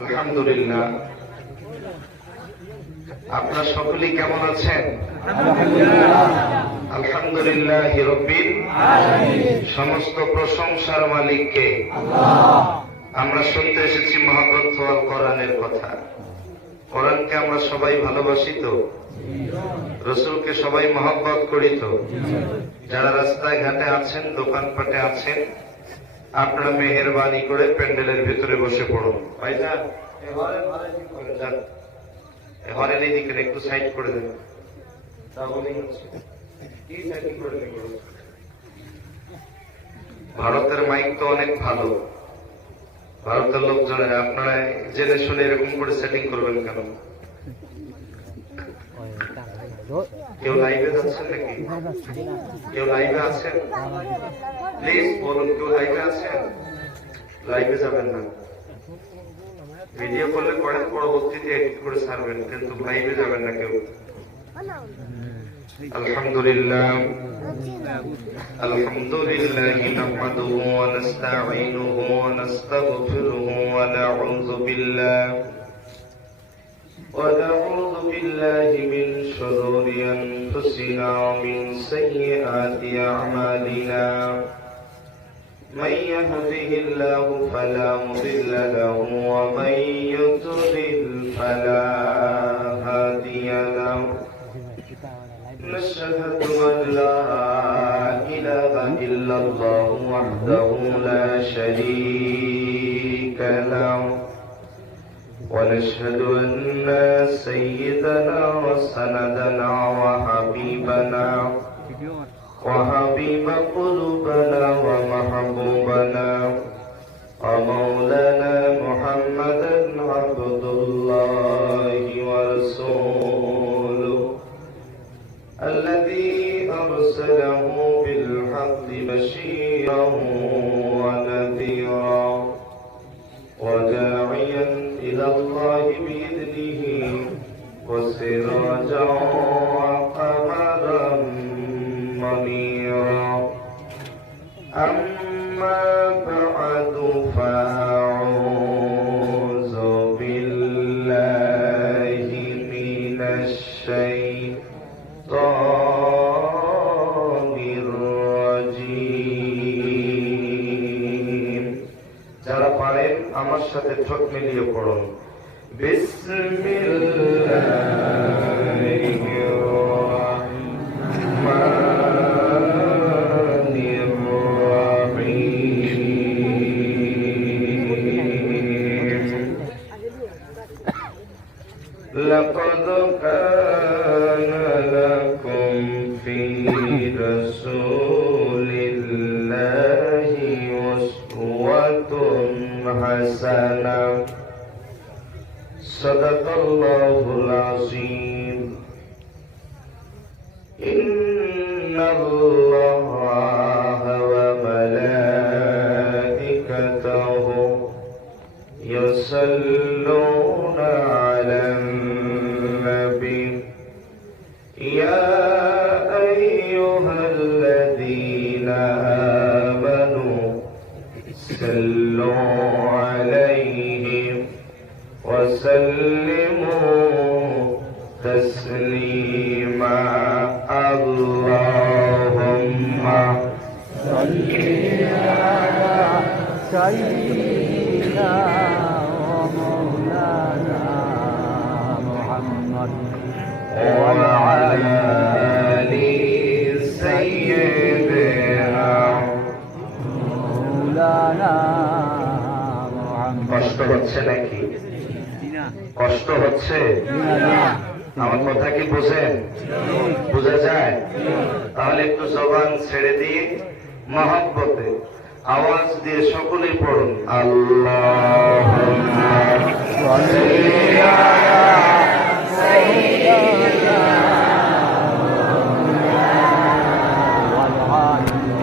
আলহামদুলিল্লাহ। আপনারা সকলেই কেমন আছেন? আলহামদুলিল্লাহ রাব্বিল আলামিন। সমস্ত প্রশংসার মালিককে। আমরা শুনতে এসেছি মহাগ্রন্থ আল কোরআনের কথা। কোরআনকে আমরা সবাই ভালোবাসি তো? রাসূলকে সবাই মহব্বত করি তো? যারা রাস্তায় ঘাটে আছেন, দোকানপাটে আছেন, আপনারা মেহেরবানি করে প্যান্ডেলের ভিতরে বসে পড়ুন। ভাইজান হরেন এইদিকে একটু সাইড করে দেন। ভারতের মাইক তো অনেক ভালো, ভারতের লোকজনের। আপনারা জেনে শুনে এরকম করে সেটিং করবেন কেন? কেউ লাইভে যাচ্ছেন নাকি? কেউ লাইভে আছেন? প্লিজ বলুন, কেউ লাইভে আছেন? লাইভে যাবেন না। ভিডিও করলে করেন, পরবর্তীতে এডিট করে ছাড়বেন, কিন্তু লাইভে যাবেন না কেউ। আলহামদুলিল্লাহ আলহামদুলিল্লাহি নাহমাদুহু ওয়া নাস্তাঈনুহু ওয়া নাস্তাগফিরুহু ওয়া নাউযু বিল্লাহি মিন শুরুরি আনফুসিনা ওয়া মিন সাইয়্যাতি আ'মালিনা। من يهده الله فلا مضل له ومن يضلل فلا هادي له. نشهد أن لا إله إلا الله وحده لا شريك له ونشهد أن سيدنا وسندنا وحبيبنا وحبيب قلوبنا ومحبوبنا ومولانا محمدا عبد الله ورسوله الذي أرسله بالحق بشيرا ونذيرا وداعيا إلى الله بإذنه وسراجا وقمرا منيرا. أما بعد فأعوذ بالله من الشيطان الرجيم. যারা পারেন আমার সাথে ঠোঁট মিলিয়ে পড়ুন। বিসমিল্লাহির রাহমানির রাহিম। লাকাদ কানা লাকুম ফি রাসূলিল্লাহি উসওয়াতুন হাসানাহ। সাদাকাল্লাহুল আযীম। ইন্নাল্লাহা ওয়া মালাইকাতাহু ইউসাল্লুনা আলান নবী ইয়া আইয়ুহাল্লাযীনা আমানু সাল্লু আলাইহি ওয়া সাল্লিমু তাসলিমা। আল্লাহুম্মা সাল্লি আলা সাইয়্যিদিনা ওয়া মাওলানা মুহাম্মদ ওয়া আলা আলি সাইয়্যিদিনা মাওলানা মুহাম্মদ। কষ্ট হচ্ছে নাকি? কষ্ট হচ্ছে? আমার কথা কি বোঝেন? বোঝা যায়? তাহলে একটু জবান ছেড়ে দিয়ে মহব্বতে আওয়াজ দিয়ে সকলেই পড়ুন। আল্লাহুম্মা সাল্লি আলা সাইয়্যিদিনা ওয়া মাওলানা